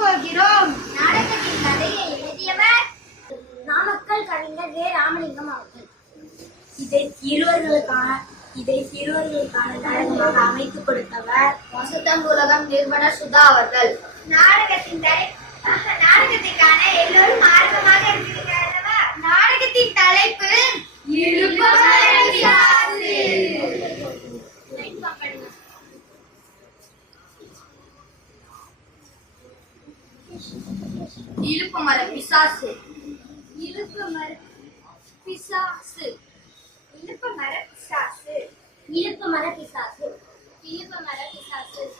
போகிறோம். நாடகத்தின் கதையை எழுதியவர் நாமக்கல் கவிஞர் வே ராமலிங்கம் அவர்கள். இதை சிறுவர்களுக்கான இதை சிறுவர்களுக்கான நாடகமாக அமைத்து கொடுத்தவர் வசந்தம் உலகம் நிறுவனர் சுதா அவர்கள். நாடகத்தின் தலை நாடகத்திற்கான எல்லோரும் ஆர்வமாக இருக்கிறீர்கள்? நாடகத்தின் தலைப்பு இழுப்பமரபிசாசு. இழுப்புமர பிசாசு. இழுப்பமர பிசாசு. இழுப்பமர பிசாசு. இழுப்பமர பிசாசு. இழுப்பமர பிசாசு.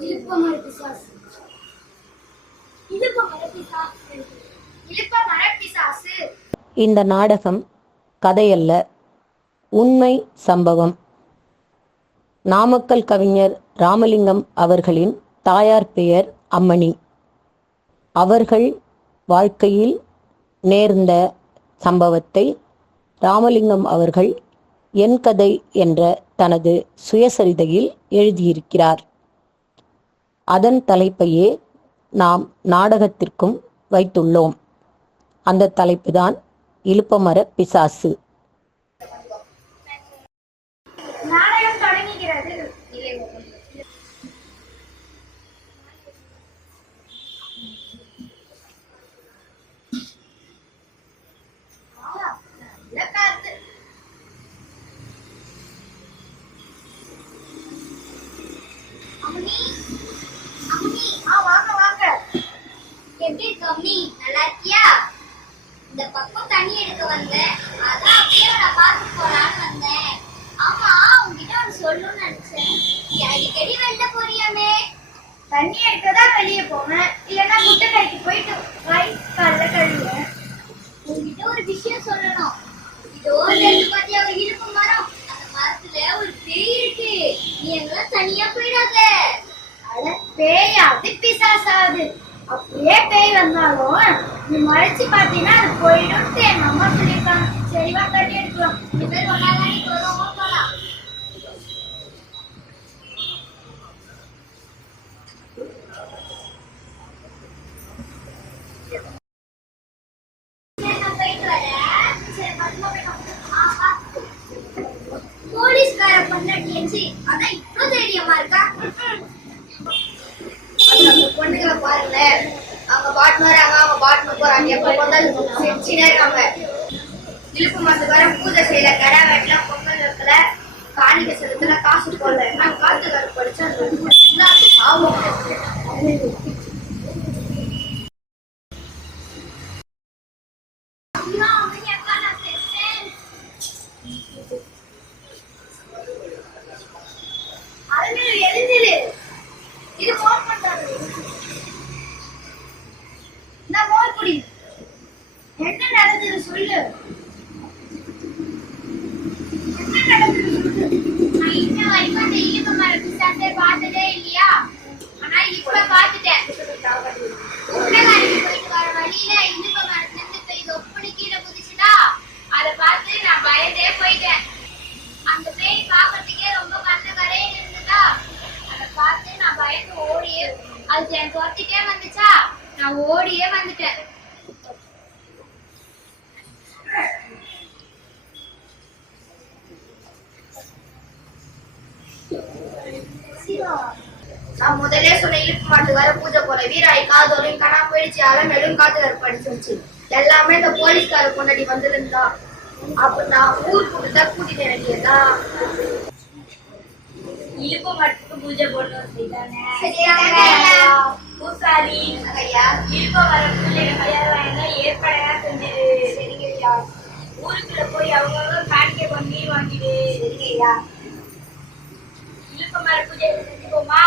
இழுப்பமர பிசாசு. இழுப்பமர பிசாசு. இழுப்பமர பிசாசு. இந்த நாடகம் கதையல்ல உண்மை சம்பவம். நாமக்கல் கவிஞர் ராமலிங்கம் அவர்களின் தாயார் பெயர் அம்மணி. அவர்கள் வாழ்க்கையில் நேர்ந்த சம்பவத்தை ராமலிங்கம் அவர்கள் என் கதை என்ற தனது சுயசரிதையில் எழுதியிருக்கிறார். அதன் தலைப்பையே நாம் நாடகத்திற்கும் வைத்துள்ளோம். அந்த தலைப்புதான் இழுப்பமர பிசாசு நாடகம் தொடங்குகிறது நல்ல காத்து அம்மனி அம்மனி ஆ வாங்க வாங்க எப்படி இருக்க அம்மனி நல்லா இருக்கியா? இந்த பக்கம் தண்ணி எடுக்க வந்தேன். அதான் அப்படியே நான் பார்த்து போலான்னு வந்தேன். ஆமா உங்ககிட்ட ஒன்று சொல்லணும்னு நினைச்சேன். நீ அடிக்கடி வெளில போறியாமே? தண்ணி எடுக்க தான் வெளியே போவேன். இல்லைன்னா முட்டை கடைக்கு போயிட்டு வாய் காலைல கழுவுவேன். உங்ககிட்ட ஒரு விஷயம் சொல்லணும். இதோ ரெண்டு பாத்தியா ஒரு இடுப்பு மரம். அந்த மரத்துல ஒரு பேய் இருக்கு. நீ எங்கெல்லாம் தனியா போயிடாத. அட பேயாது பிசாசாது. அப்படியே பேய் வந்தாலும் நீ மறைச்சு பாத்தீங்கன்னா அது போயிடும் எங்க அம்மா சொல்லியிருக்காங்க. சரிவா கட்டி எடுக்கலாம் பேர் ஒன்னாதான் வரும் போலாம். போலீஸ்கார பொண்டாட்டி எஞ்சி அதான் இவ்வளவு தைரியமா இருக்கா அது அந்த பொண்ணுங்களை பாருங்களேன் அவங்க பாட்டு வராங்க அவங்க பாட்டு போறாங்க. எப்ப பார்த்தாலும் சிரிச்சுனே இருக்காங்க. இழுப்பு மாசத்துக்கு வர பூஜை செய்யல கடை வெட்டல பொங்கல் வைக்கல காணிக்க செலுத்தல காசு போடல. நான் காத்து கரு படிச்சா ஆகும் அம்மா, அம்மா, எழுந்திரு இது மோர் பண்றாரு. முடியும் என்ன நடந்தது சொல்லு. என்ன நடந்தது சொல்லு. நான் இன்ன வரைக்கும் அந்த மர பிசாசை பார்த்ததே இல்லையா? ஆனா இப்ப பார்த்துட்டேன். போயிட்டு வர வழியில இனிப்பு மரத்துல இருந்து கீழே குதிச்சுட்டா அதை பார்த்து நான் பயந்தே போயிட்டேன். அந்த பேய் பாக்குறதுக்கே ரொம்ப கண்ண கரையில இருந்ததா? அதை பார்த்து நான் பயந்து ஓடியே அது என் துரத்திட்டே வந்து நான் ஓடியே வந்துட்டேன். நான் முதல்ல சொன்ன இழுப்பு மாட்டு வர பூஜை போல வீராய் காதோலையும் கணா போயிடுச்சு. அலமேலும் காத்து கருப்படிச்சிருச்சு எல்லாமே இந்த போலீஸ்கார பொண்டாடி வந்திருந்தா. அப்ப நான் ஊர் கூட்டு கூட்டிட்டு இறங்கியதா? இழுப்பு மட்டுக்கு பூஜை போடணும் பூசாரி ஐயா இழுப்ப வர பூஜை கையாள ஏற்படையா சரிங்க ஐயா ஊருக்குள்ள போய் அவங்கவுங்க காணிக்க பண்ணி வாங்கிடு சரிங்க ஐயா இழுப்ப மர பூஜை செஞ்சுக்கோமா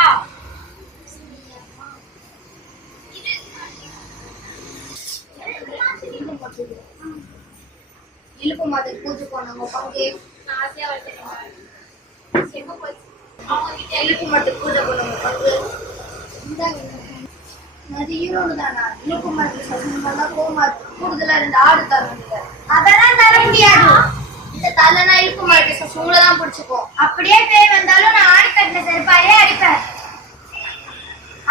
இழுப்பு மாதத்துக்கு பூஜை போனாங்க பங்கு. ஆசையா போச்சு அவங்க கிட்ட இழுப்பு மாதத்துக்கு பூஜை போனாங்க பங்கு. இந்தாங்க. அது ஈரோடு தானா? இழுப்பு மாதத்துக்கு கோமா போமா கூடுதலா ரெண்டு ஆடு தரணுங்க அதெல்லாம் தர முடியாது. இந்த தலைனா இழுப்பு மாதத்துக்கு சசங்களை தான் பிடிச்சிப்போம் அப்படியே பேய் வந்தாலும் நான் ஆடு கட்டின செருப்பாலே அடிப்பேன்.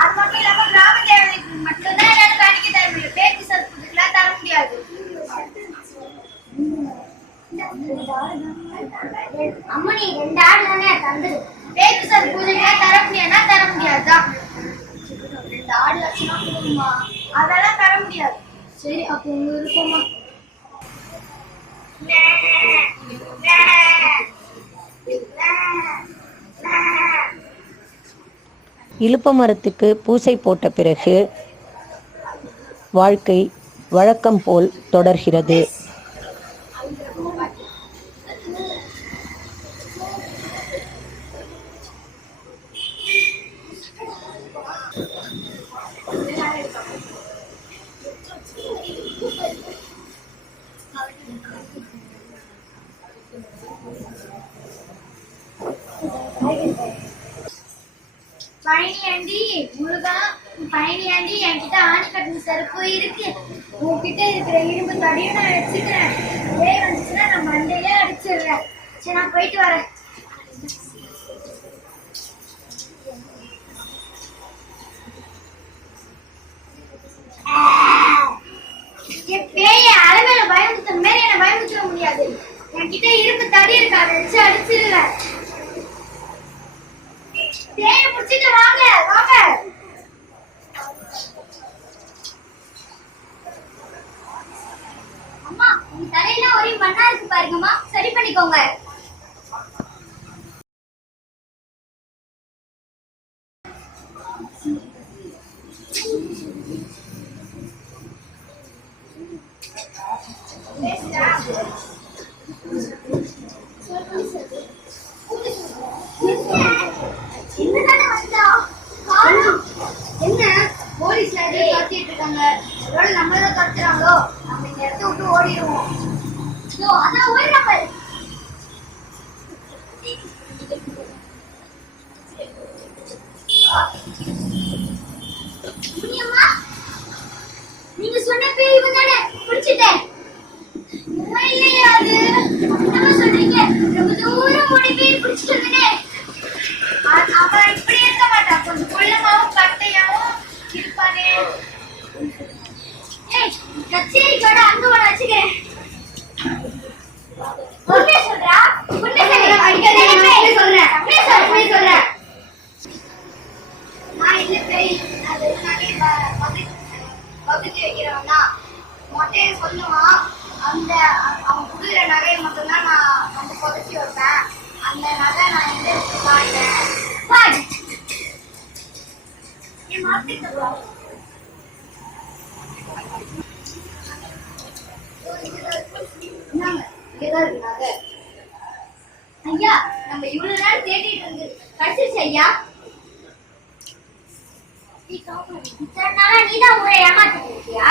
அது மட்டும் இல்லாம கிராம தேவைக்கு மட்டும்தான் என்னால காணிக்க தர முடியும். பேச்சு சத்துக்குலாம் தர முடியாது. அம்மணி ரெண்டு ஆடு தானே தந்துரு. பேச்சு சத்து தர முடியாதுன்னா தர முடியாதுதான் ரெண்டு ஆடு லட்சணம் கொடுக்குமா அதெல்லாம் தர முடியாது. சரி அப்போ உங்க விருப்பமா? இழுப்ப மரத்துக்கு பூசை போட்ட பிறகு வாழ்க்கை வழக்கம் போல் தொடர்கிறது. பழனியாண்டி முருகா பழனியாண்டி என்கிட்ட ஆணி கட்டின செருப்பு இருக்கு. உன்கிட்ட இருக்கிற இரும்பு தடியும் நான் வச்சுக்கிறேன் இதே வந்துச்சுன்னா நான் மண்டையிலே அடிச்சிடுறேன். சரி நான் போயிட்டு வரேன். பேய அளவேல பயமுத்துற மாதிரி என்ன பயமுத்துற முடியாது. என்கிட்ட இரும்பு தடி இருக்கு அதை வச்சு அடிச்சிருவேன் பேய புடிச்சிட்டு வாங்க வாங்க அம்மா உங்க தலையில ஒரே மண்ணா இருக்கு பாருங்கம்மா சரி பண்ணிக்கோங்க என்னதானே வந்தா காணோம். என்ன போலீஸ் எதோ துரத்திட்டு இருக்காங்க? ஒருவேளை நம்மள தான் துரத்துறாங்களோ நம்ம இந்த இடத்த விட்டு ஓடிடுவோம். ஐயோ அதான் ஓடிடா சொல்லுவான் அந்த அவன் கொடுக்குற நகையை மட்டும்தான் நான் வந்து புதைச்சி வைப்பேன். அந்த நகை நான் எந்த இடத்துல காட்டேன் நகை. ஐயா நம்ம இவ்வளவு நேரம் தேடிட்டு இருந்து கிடைச்சிருச்சு ஐயா? இத்தனை நாளா நீதான் ஊரை ஏமாத்திட்டு இருக்கியா?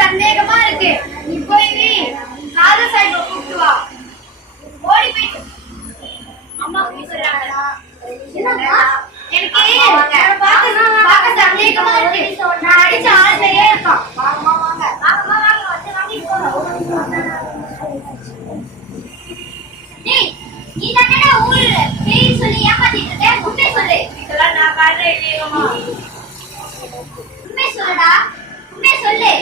சந்தேகமா இருக்கு நீ போய் காது கூப்பிட்டு வா ஓடி போயிட்டு அம்மா எனக்கு சந்தேகமா இருக்கு நான் அடிச்ச ஆள் சரியா இருக்கான் வாங்கம்மா வாங்க வாங்கம்மா வாங்க வந்து நீ ஊர்ல உண்மை சொல்லு உண்மை சொல்லு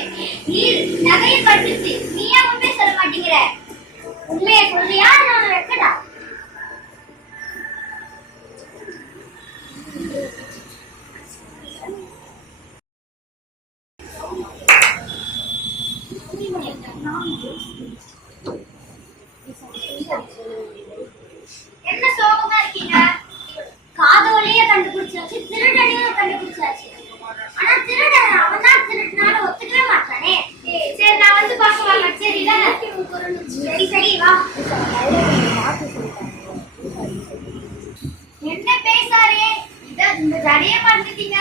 நீ நகையை பட்டுச்சு நீ சொல்ல மாட்டேங்கிற உண்மையை சொல்றியா நான் என்ன சோ இருக்கீங்க காதோலையே கண்டுபிடிச்சாச்சு திருடனையும் கண்டுபிடிச்சாச்சு ஆனா திருடன் அவன் தான் திருடினாலும் ஒத்துக்கவே மாட்டானே ஏய், சரி நான் வந்து பார்க்கலாமா சரில சரி சரி வா என்ன பேசாரே இத இந்த ஜடைய மறந்துட்டீங்க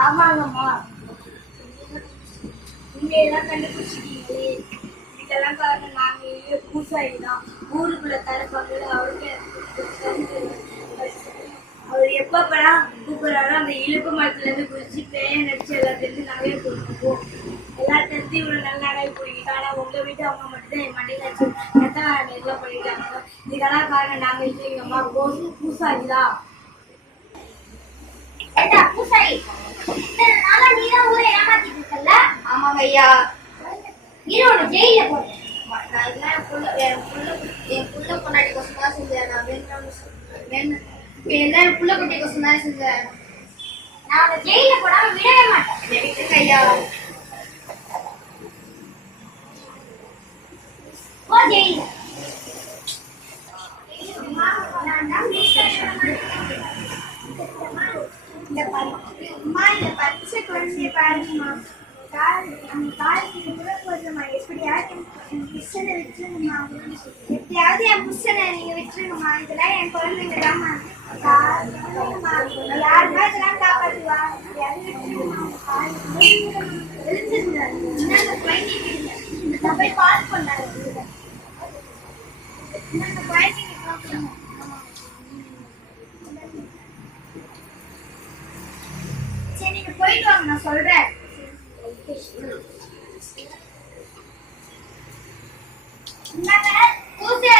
ஆமாங்கம்மா உண்மையெல்லாம் கண்டுபிடிச்சிட்டீங்களே இதுக்கெல்லாம் காரணம் நாங்க இல்ல பூசாரி தான் ஊருக்குள்ள தரப்பாங்க அவருக்கு அவர் எப்பப்பெல்லாம் கூப்பிடுறாரோ அந்த இழுப்பு மரத்துல இருந்து குதிச்சு பேய நடிச்சு எல்லாத்துலேருந்து நகையை கொடுத்துப்போம் எல்லாத்தையும் இவ்வளவு நல்ல நகை பிடிக்கிட்டு ஆனா உங்க வீட்டு அவங்க மட்டும் தான் என் மண்டையில வச்சு எத்தனை இதெல்லாம் பண்ணிட்டாங்க. இதுக்கெல்லாம் காரணம் நாங்க இல்லை எங்க அம்மா கோசு பூசாரி தான் ஏண்டா பூசாரி? நீ தான் ஊரை ஏமாத்திட்டு இருக்கல்ல? ஆமாங்க ஐயா. ஈரோடு ஜெயில போட்டேன் நான் இதெல்லாம் என் புள்ள என் புள்ள பொண்டாட்டி தான் செஞ்சேன் நான் வேணும் வேணும் எல்லாம் புள்ள குட்டி கோசம் தான் செஞ்சேன் நான் உன்னை ஜெயில போடாம விடவே மாட்டேன். ஐயா போ ஜெயில இந்த பச்சை இந்த பச்சை குழந்தைய பாருங்கம்மா. கால் அந்த காலுக்கு கூட போதுமா எப்படியாவது என் விட்டுருங்கம்மா. எப்படியாவது என் புருஷனை நீங்கள் விட்டுருங்கம்மா. இதெல்லாம் என் குழந்தைங்க தான்மா யாருமா இதெல்லாம் காப்பாற்றுவா எப்படியாவது விட்டுருங்கம்மா. குழந்தைங்க இந்த போய் பால் பண்ணாரு. இன்னும் குழந்தைங்க பார்க்கணும். சரி நீங்க போயிட்டு வாங்க. நான் சொல்றேன் இந்தாங்க, பூசாரியை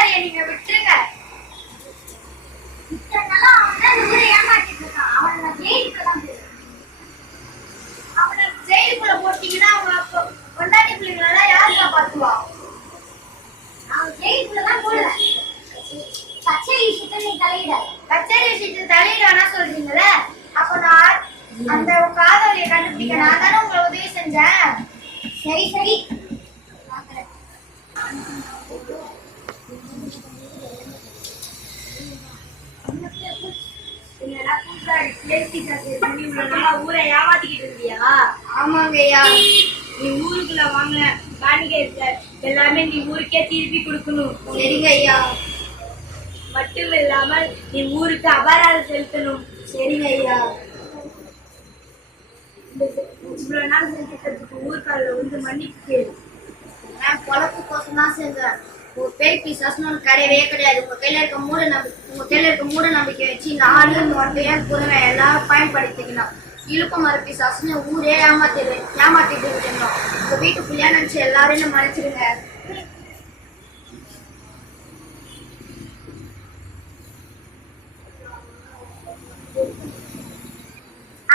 நீங்க விட்டுருங்க இத்தனை நாளா அவன் தான் இந்த ஊரை ஏமாத்திட்டு இருக்கான் அவனை நான் ஜெயிலுக்கு தான் போடுவேன். அவனை ஜெயிலுக்குள்ள போட்டீங்கன்னா அவங்க கொண்டாடி பிள்ளைங்களெல்லாம் யார் காப்பாத்துவா? அவன் ஜெயிலுக்குள்ள தான் போடுவேன். கச்சேரி விஷயத்துல நீ தலையிட கச்சேரி விஷயத்துக்கு தலையிட வேணா சொல்றீங்களே. அப்ப நான் அந்த காதலியை கண்டுபிடிக்க நான் தானே உங்களை உதவி செஞ்சேன். சரி சரி. பார்க்கறேன். என்னடா கூட்டாளி சேஃப்டி சர்டிஃபிகேட் பண்ணி இவ்வளவு நாளா ஊரை ஏமாத்திக்கிட்டு இருந்தியா ஆமாங்க ஐயா நீ ஊருக்குள்ள வாங்க காணிக்கை எல்லாமே நீ ஊருக்கே திருப்பி கொடுக்கணும். சரிங்க ஐயா மட்டும் இல்லாமல் நீ ஊருக்கு அபராதம் செலுத்தணும். சரிங்க ஐயா இவ்வளவு நாள் செஞ்சுட்டதுக்கு ஊர்க்காரில் வந்து மன்னிப்பு கேளு. நான் பொழப்பு கோசம் தான் செஞ்சேன் ஒரு பேய் பிசாசுன்னு ஒன்று கிடையவே கிடையாது. உங்க கையில இருக்க மூட நம்பிக்கை உங்க கையில இருக்க மூட நம்பிக்கை வச்சு நாலு மொட்டையா குருவை எல்லாரும் பயன்படுத்திக்கணும். இழுப்பு மர பிசாசுன்னு ஊரே ஏமாத்திடு ஏமாத்திட்டு இருக்கணும். உங்க வீட்டு பிள்ளையா நினைச்சு எல்லாரையும் மறைச்சிருங்க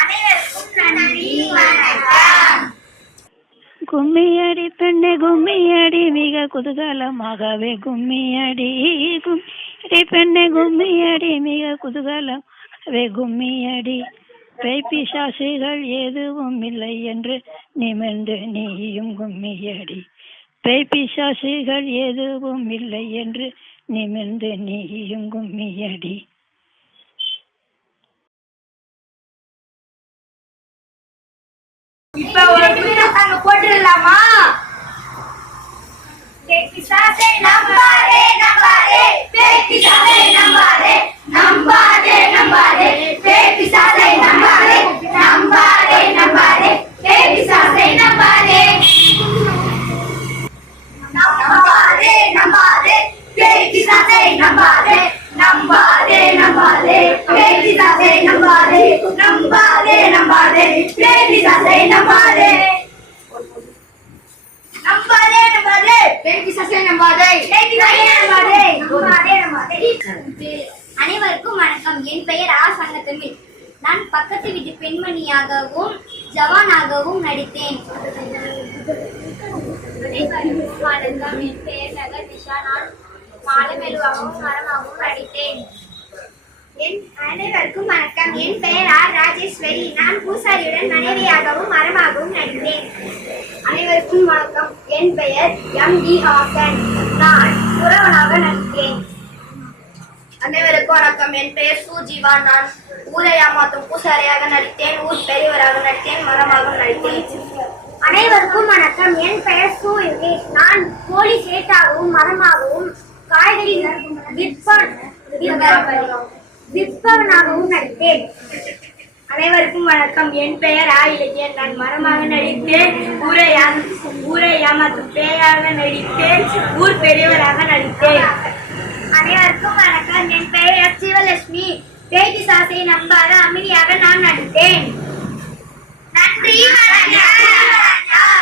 அனைவருக்கும் நன்றி வணக்கம் கும்மியடி பெண்ணே கும்மியடி மிக குதூகலமாகவே கும்மியடி கும்மியடி பெண்ணே கும்மியடி மிக குதூகலமாகவே கும்மியடி. பேய்பிசாசிகள் எதுவும் இல்லை என்று நிமிர்ந்து நீயும் கும்மியடி. பேய்பிசாசிகள் எதுவும் இல்லை என்று நிமிர்ந்து நீயும் கும்மியடி. இப்ப ஒரு குத்து அங்க போட்டுடலாமா? பேய் நம்பாதே நம்பாதே. பேய் பிசாசே நம்பாதே. நம்பாதே நம்பாதே. பேய் பிசாசே நம்பாதே. நம்பாதே நம்பாதே பேய் பிசாசே நம்பாதே நம்பாதே நம்பாதே பேய் பிசாசே நம்பாதே நம்பாதே நம்பாதே பேய் பிசாசே நம்பாதே நம்பாதே நம்பாதே பேய் பிசாசே நம்பாதே நம்பாதே நம்பாதே பேய் பிசாசே நம்பாதே பேய் பிசாசே நம்பாதே நம்பாதே நம்பாதே அனைவருக்கும் வணக்கம் என் பெயர் ஆ சங்கத்தமிழ் நான் பக்கத்து வீட்டு பெண்மணியாகவும் வணக்கம் என் பெயர் நகர் நான் மரமாகவும் நடித்தேன் என் அனைவருக்கும் வணக்கம். என் பெயர் ஆர் ராஜேஸ்வரி நான் பூசாரியுடன் மனைவியாகவும் மரமாகவும் நடித்தேன் அனைவருக்கும் வணக்கம் என் பெயர் எம் டி ஆசன். நான் புறவனாக நடித்தேன். அனைவருக்கும் வணக்கம். என் பெயர் சுஜிவா நான் ஊரை ஏமாத்தும் பூசாரியாக நடித்தேன். ஊர் பெரியவராக நடித்தேன். மரமாக நடித்தேன். அனைவருக்கும் வணக்கம். என் பெயர் சு யுகேஷ் நான் போலீஸ் ஏட்டாகவும் மரமாகவும் காய்கறி விற்பவனாகவும் நடித்தேன். அனைவருக்கும் வணக்கம். என் பெயர் ஆ நான் மரமாக நடித்தேன். ஊரை ஊரை ஏமாத்தும் பேயாக நடித்தேன். ஊர் பெரியவராக நடித்தேன். அனைவருக்கும் வணக்கம். என் பெயர் எஸ். சிவலட்சுமி. சாசை நம்பாத அமைதியாக நான் நடித்தேன். நன்றி